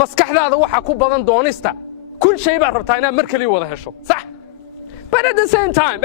maskaxdaada waxa ku badan doonista kun shay baa rabtaa inaad mar kaliya wada hesho sax but at the same time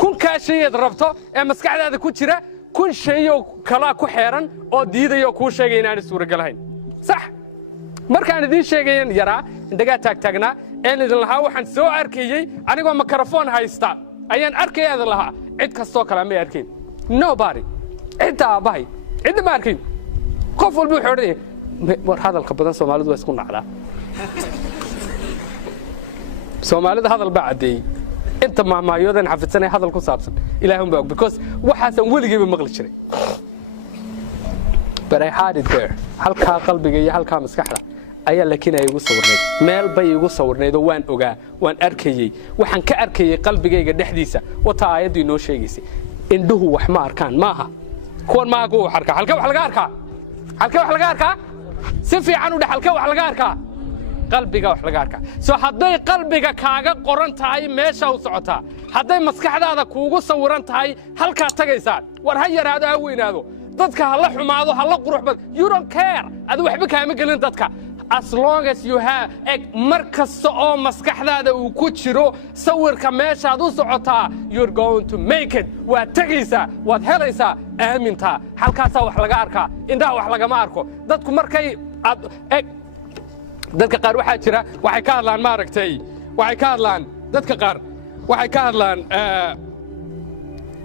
kun ka shay aad rabto ee maskaxdaada ku jira kun shay oo kala ku xeeran oo diidayo ku sheegay inaan suuragal ahayn sax markaan idin sheegayn yaraa indaga taagna ee idin lahaa waxaan soo arkayay anigoo mikrofon haysta ayaan arkayay lahaa cid kasto kala ma arkin nobody cid aabahay cid ma arkin qof walba wuxuu oranayay war hadalka badan Soomaalidu waa isku nacdaa Soomaalida hadal baa cadeey inta maamaayodan xafidsanay hadal ku saabsan Ilaahay baa because waxaasan weligeeba maqli jiray but I had it there halka qalbiga iyo halka maskaxda ayaa laakiin ay igu sawirneed meel bay igu sawirneed oo waan ogaa waan arkayay waxaan ka arkayay qalbigayga dhexdiisa wata aayadu inoo sheegaysay indhuhu wax ma arkaan maaha kuwan ma ku arka halka wax laga arkaa halka wax laga arkaa si fiican u dhaxalka wax laga arkaa qalbiga wax laga arkaa soo haday qalbiga kaaga qoran tahay meesha u socota haday maskaxdaada kuugu sawiran tahay halka tagaysaa war ha yaraado ha weynaado dadka hala xumaado hala quruxbad you don't care adu waxba kaama gelin dadka as long as you have markasta oo maskaxdaada uu ku jiro sawirka meesha aad u socotaa you're going to make it waa tagaysaa waad helaysaa aaminta halkaas wax laga arkaa indaa wax laga ma arko dadku markay dadka qaar waxa jira waxay ka hadlaan ma aragtay waxay ka hadlaan dadka qaar waxay ka hadlaan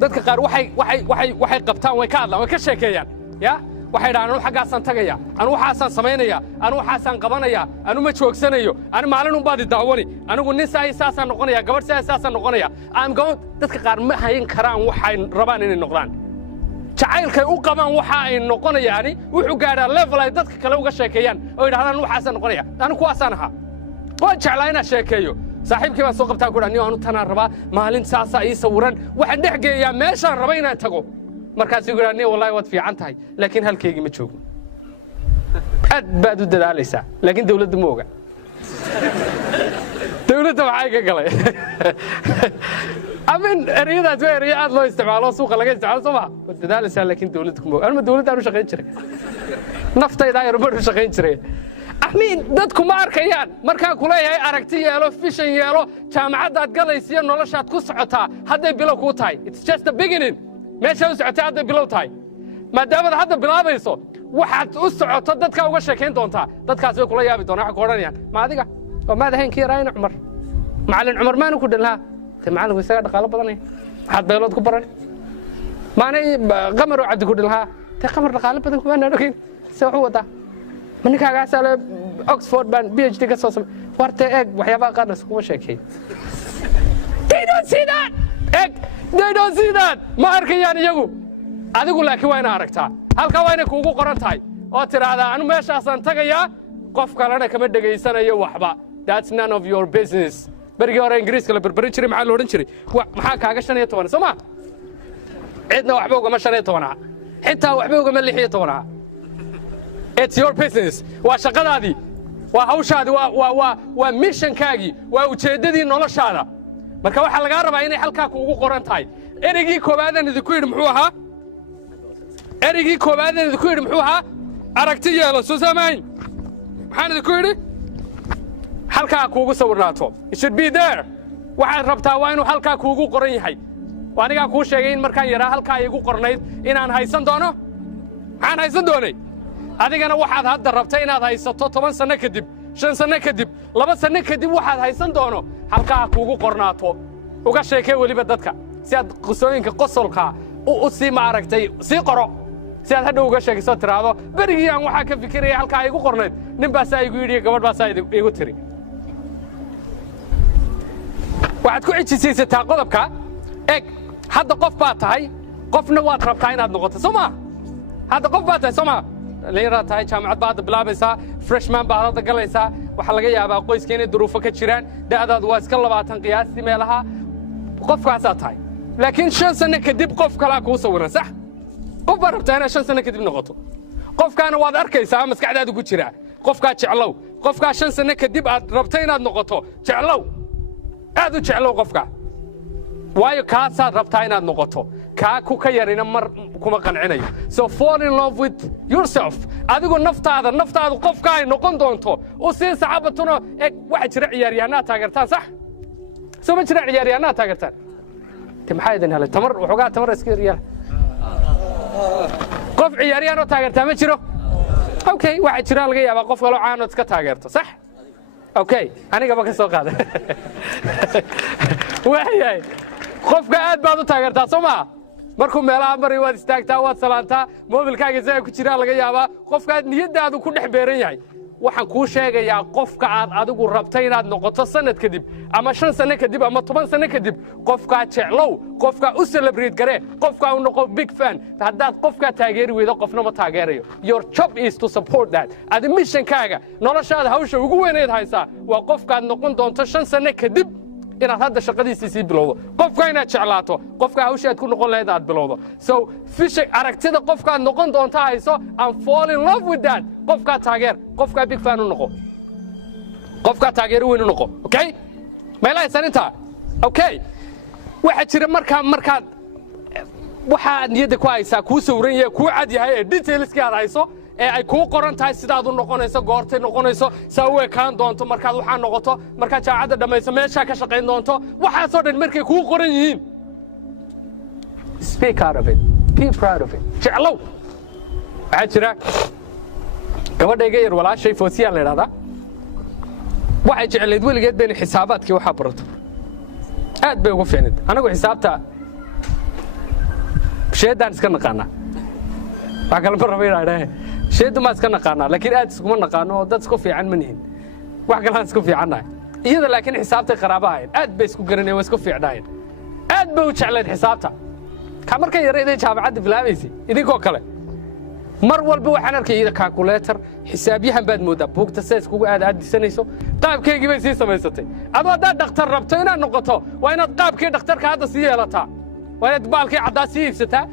dadka qaar waxay qabtaan way ka hadlaan way ka sheekeeyaan ya waxay dhahaan anu xagaasan tagaya anu waxaasan sameynaya anu waxaasan qabanaya anu ma joogsanayo anu maalin u baadi daawani anigu nin saasan noqonaya gabar saasan noqonaya I'm going dadka qaar ma hayn karaan waxay rabaan inay noqdaan jacaylkay u qabaan waxa ay noqonayaani wuxuu gaaraa level ay dadka kale uga sheekeeyaan oo yiraahdaan waxaasan noqonaya anu kuwaasan aha oo jeclayna sheekeeyo saaxiibkii baan soo qabtaa ku dhaaniyo anu tanaan rabaa maalin saasa ay sawiran waxaan dhexgeeyaa meeshaan raba inaan tago markaas uu yiraahdo wallahi waad fiican tahay laakiin halkeegi ma joogo aad baad u dadaalaysaa laakiin dawladdu ma oga dawladda waxay ka galay amin eriyadaas way eriyo aad loo isticmaalo suuqa laga isticmaalo soo ma dadaalaysaa laakiin dawladdu ma oga ama dawladda aanu shaqeyn jiray naftayda ay rubutu shaqeyn jiray amin dadku ma arkayaan markaan ku leeyahay aragti yeelo vision yeelo jaamacadaad galaysiyo noloshaad ku socotaa haday bilow ku tahay it's just the beginning meesha u socotay hadda bilow tahay maadaama hadda bilaabayso waxaad u socoto dadka uga sheekeyn doontaa dadkaas way kula yaabi doonaa waxa ku oranayaan ma adiga oo ma dahayn ki yaraan Umar macallin Umar maan ku dhalaa ta macallinku isaga dhaqaale badanay waxaad beelood ku baran maanay qamar cabdi ku dhalaa ta qamar dhaqaale badan kuma naadokin soo wada manikaaga sala Oxford ban PhD ka soo samay warta eeg waxyaabaha qaarnas kuma sheekay they don't see that ma arkayaan iyagu adigu laakiin waa ina aragtaa halka waa ina kuugu qoran tahay oo tiraahdaa anu meeshaasan tagayaa qof kalena kama dhageysanayo waxba that's none of your business barigi hore Ingiriiska la barbarin jiray maxaa la oran jiray maxaa kaaga 15 Soomaa cidna waxba uga 15 xitaa waxba uga 16 it's your business waa shaqadaadii waa hawshaadii waa missionkaagii waa ujeedadii noloshaada marka waxa laga rabaa inay halka kuugu qoran tahay erigii koobaadan idinku yiri muxuu ahaa erigii koobaadan idinku yiri muxuu ahaa aragti yeelo soo sameyn waxaan idinku yiri halka kuugu sawirnaato it should be there waxaad rabtaa waa inuu halka kuugu qoran yahay waaniga ku sheegay in markaan yaraa halka ay igu qornayd inaan haysan doono waxaan haysan doonay adigana waxaad hadda rabtaa inaad haysato 10 sano kadib 5 sano kadib 2 sano kadib waxaad haysan doono halka kuugu qornaato uga sheekay waliba dadka si aad qosooyinka qosolka u sii ma aragtay si qoro si aad hadhow uga sheegayso tiraado barigii aan waxa ka fikiraya halka ay igu qornayd nin baa saa igu yiri gabadh baa saa igu tiri waxaad ku cijisaysaa qodobka eeg hadda qof baa tahay qofna waad rabtaa inaad noqoto Soomaa hadda qof baa tahay Soomaa leeyahay tahay jaamacad baad bilaabaysaa freshman baad hadda galaysaa waxa laga yaabaa qoyskeena duruufo ka jiraan da'daadu waa iska 20 qiyaastii meelaha qofkaas aad tahay laakiin 5 sano kadib qof kala ku sawiran sax qof baa rabtaa inaad 5 sano kadib noqoto qofkaana waad arkaysaa maskaxdaadu ku jira qofka jeclow qofka 5 sano kadib aad rabtaa inaad noqoto jeclow aad u jeclow qofka waayo kaasaad rabtaa inaad noqoto كاكو كيرنا مر كما قنعنايو so fall in love with yourself adigu naftaada qofka ay noqon doonto oo si saxaabatuna waxa jira ciyaaryahanada taageertaan sax soo ma jira ciyaaryahanada taageertaan maxay idin helay tamar iska riyaal qof ciyaaryahan oo taageertaa ma jiro okay waxa jira laga yaabaa qof kale oo caan oo iska taageerto sax okay aniga ba ka soo qaada waxay qofka aad baad u taageertaa Soomaa markuu meelaha maray waad istaagtaa waad salaantaa mobilkaaga say ku jira laga yaabaa qofka niyadaadu ku dhex beeran yahay waxaan kuu sheegayaa qofka aad adigu rabtay inaad noqoto sanad kadib ama 5 sano kadib ama 10 sano kadib qofka jeclow qofka u celebrate gare qofka uu noqo big fan haddaad qofka taageeri weydo qofna ma taageerayo your job is to support that admission kaaga noloshaada hawsha ugu weyneed haysaa waa qofka aad noqon doonto 5 sano kadib inaad hadda shaqadiisii sii bilowdo qofka inaad jeclaato qofka hawshaad ku noqon lahayd aad bilowdo so fish aragtida qofka aad noqon doonto hayso and fall in love with that qofka taageer qofka big fan u noqo qofka taageer weyn u noqo okay meelaha saninta okay waxa jira markaad waxa niyada ku haysaa ku sawran yahay ku cad yahay detailska aad hayso ay ku qoran tahay sidaad u noqonayso goortay noqonayso saawee kaan doonto markaad waxa noqoto markaad jaacada dhamayso meesha ka shaqeyn doonto waxa soo dhan markay ku qoran yihiin speak out of it be proud of it jeclow waxa jira gabadhayga yar walaashay Foosiya la yiraahdaa waxay jecleed weligeed been xisaabaadkii waxa barato aad bay ugu fiicnid anagu xisaabta sheedan iska naqaana waxa kala barabaynaay sheedu ma iska naqaana laakiin aad iskuma naqaano dad isku fiican ma nihin wax kale isku fiicanaay iyada laakiin xisaabta qaraabahay aad bay isku garanay waa isku fiicnaayeen aad bay u jecleed xisaabta ka markay yareeday jaamacadda bilaabaysay idinkoo kale mar walba waxaan arkay calculator xisaabyahan baad moodaa buugta says kugu aad disanayso qaabkeygii bay sii samaysatay adoo haddaad dhakhtar rabto inaad noqoto waa inaad qaabkii dhakhtarka hadda sii yeelataa waa inaad baalkii caddaa sii iibsataa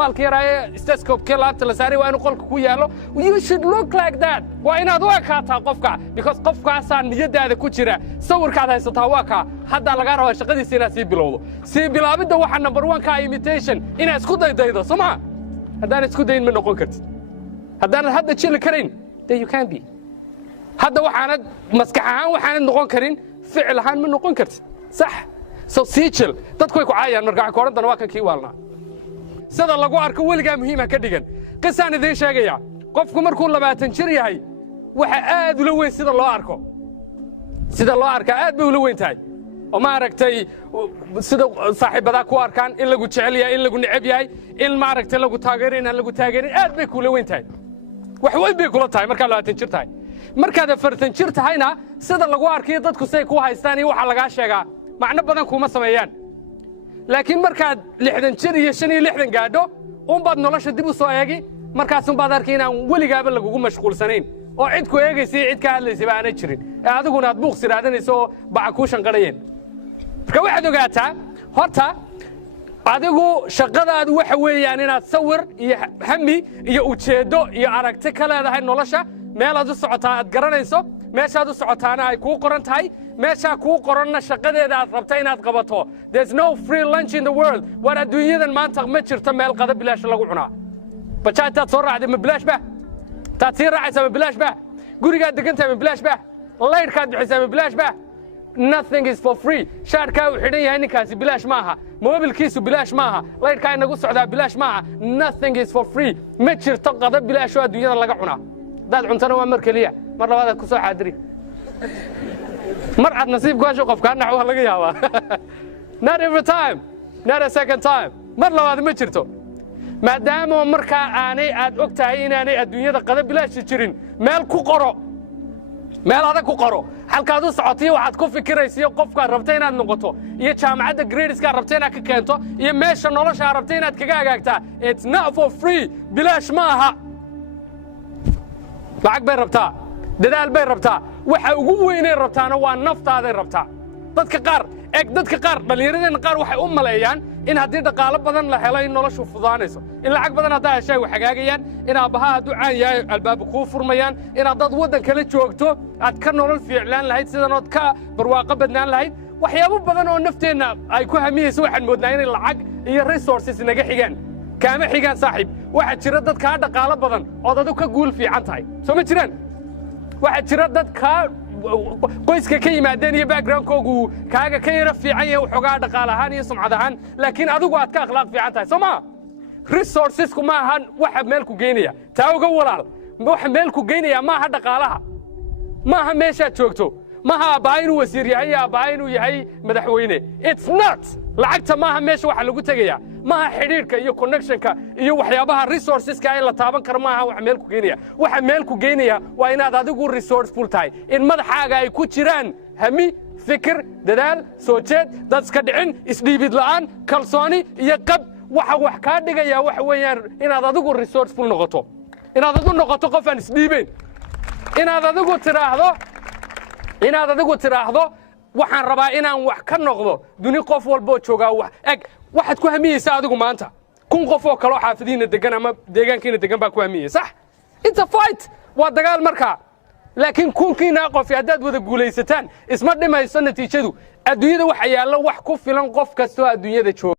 baalkii yaraaye stethoscope laabta la saaray waa inuu qolka ku yaalo you should look like that waa inaad u ekaataa qofka because qofkaasaa niyadaada ku jira sawirkaad haysataa waa kaa haddaa lagaa rabaa shaqadiisa inaad sii bilowdo sii bilaabidda waxa number 1 ka imitation inaad isku daydaydo soo ma haddaan isku dayin ma noqon kartid haddaan hadda jili karayn then you can be hadda waxaanad maskax ahaan waxaanad noqon karin ficil ahaan ma noqon kartid sax so siijil dadku way ku caayaan marka wax koorantana waa kan kii waalnaa sida lagu arko weligaa muhiima ka dhigan qisaan idiin sheegaya qofku markuu 20 jir yahay waxa aad ula weyn sida loo arko aad bay ula weyn tahay oo ma aragtay sida saaxiibada ku arkaan in lagu jecel yahay in lagu neceb yahay in ma aragtay lagu taageerin in lagu taageerin aad bay kula weyn tahay wax weyn bay kula tahay marka 20 jir tahay markaad 40 jir tahayna sida lagu arkiyo dadku say ku haystaan iyo waxa laga sheegaa macna badan kuma sameeyaan laakiin markaad 60 jir iyo 65 gaadho baad nolosha dib u soo eegi markaas baad arkay inaan weligaaba lagugu mashquulsanayn oo cid ku eegaysay cid ka hadlaysay baan jirin adiguna aad buuq siraadanayso bac ku shanqarayeen marka waxaad ogaataa horta adigu shaqadaadu waxa weeyaan inaad sawir iyo hami iyo ujeedo iyo aragti ka leedahay nolosha meel aad u socotaa aad garanayso meeshaad u socotaana ay kuu qoran tahay meesha kuu qoranna shaqadeeda aad rabta inaad qabato there's no free lunch in the world war adduunyadan maanta ma jirto meel qada bilaash lagu cunaa bajaajtaad soo raacday ma bilaash ba taad sii raacaysaa ma bilaash ba gurigaad degantahay ma bilaash ba laydhkaad bixisaa ma bilaash ba nothing is for free shaarkaa uu xidhan yahay ninkaasi bilaash maaha moobilkiisu bilaash maaha laydhkaa inagu socdaa bilaash maaha nothing is for free ma jirto qada bilaash oo adduunyada laga cunaa dad cuntana waa mar kaliya mar labaad ku soo xaadiri mar aad nasiib ku hesho qofka naxwa laga yaabaa not every time not a second time mar labaad ma jirto maadaama markaa aanay aad og tahay inaanay adduunyada qada bilaash jirin meel ku qoro meel adag ku qoro halkaad u socotiyo waxaad ku fikiraysiyo qofkaad rabta inaad noqoto iyo jaamacadda gradeska rabta inaad ka keento iyo meesha nolosha rabta inaad kaga hagaagtaa it's not for free bilaash ma aha lacag bay rabtaa dadaal bay rabtaa waxa ugu weynay rabtaana waa naftaaday rabtaa dadka qaar dhalinyaradeena qaar waxay u maleeyaan in haddii dhaqaalo badan la helo in noloshu fudaanayso in lacag badan haddaa heshay wax hagaagayaan in aabbaha hadduu caan yahay albaaba kuu furmayaan in haddaad waddan kala joogto aad ka nolol fiiclaan lahayd sidanood ka barwaaqo badnaan lahayd waxyaabo badan oo nafteenna ay ku hamiyeyso waxaan moodnaa inay lacag iyo resources naga xigaan kaama xigaan saaxiib waxaa jira dad kaa dhaqaalo badan ood adigu ka guul fiican tahay soo ma jiraan waxaa jira dad kaa qoyska ka yimaadeen iyo backgroundkoogu kaaga ka yara fiican yahay waxoogaa dhaqaal ahaan iyo sumcad ahaan laakiin adigu aad ka akhlaaq fiican tahay soo maa resourcesku ma ahan waxa meel ku geynaya taa uga walaal waxa meel ku geynaya ma aha dhaqaalaha ma aha meeshaad joogto ma aha aabbaha inuu wasiir yahay iyo aabbaha inuu yahay madaxweyne it's not lacagta ma aha meesha waxa lagu tegaya ma aha xidhiidhka iyo connectionka iyo waxyaabaha resourceska ee la taaban karo ma aha waxa meel ku geynaya waxa meel ku geynaya waa inaad adigu resourceful tahay in madaxaaga ay ku jiraan hami fikir dadaal soo jeed dad iska dhicin isdhiibid la'aan kalsooni iyo qab waxa wax kaa dhigaya waxa weeyaan inaad adigu resourceful noqoto inaad adigu noqoto qof aan isdhiibayn inaad adigu tiraahdo waxaan rabaa inaan wax ka noqdo duni qof walboo joogaa waxaad ku hamiyeysaa adigu maanta kun qof oo kaloo xaafadihiina degan ama deegaankiina degan baa ku hamiyey sax inta fight waa dagaal markaa laakiin kunkiina qof haddaad wada guulaysataan isma dhimayso natiijadu adduunyada waxa yaalla wax ku filan qof kastoo adduunyada jooga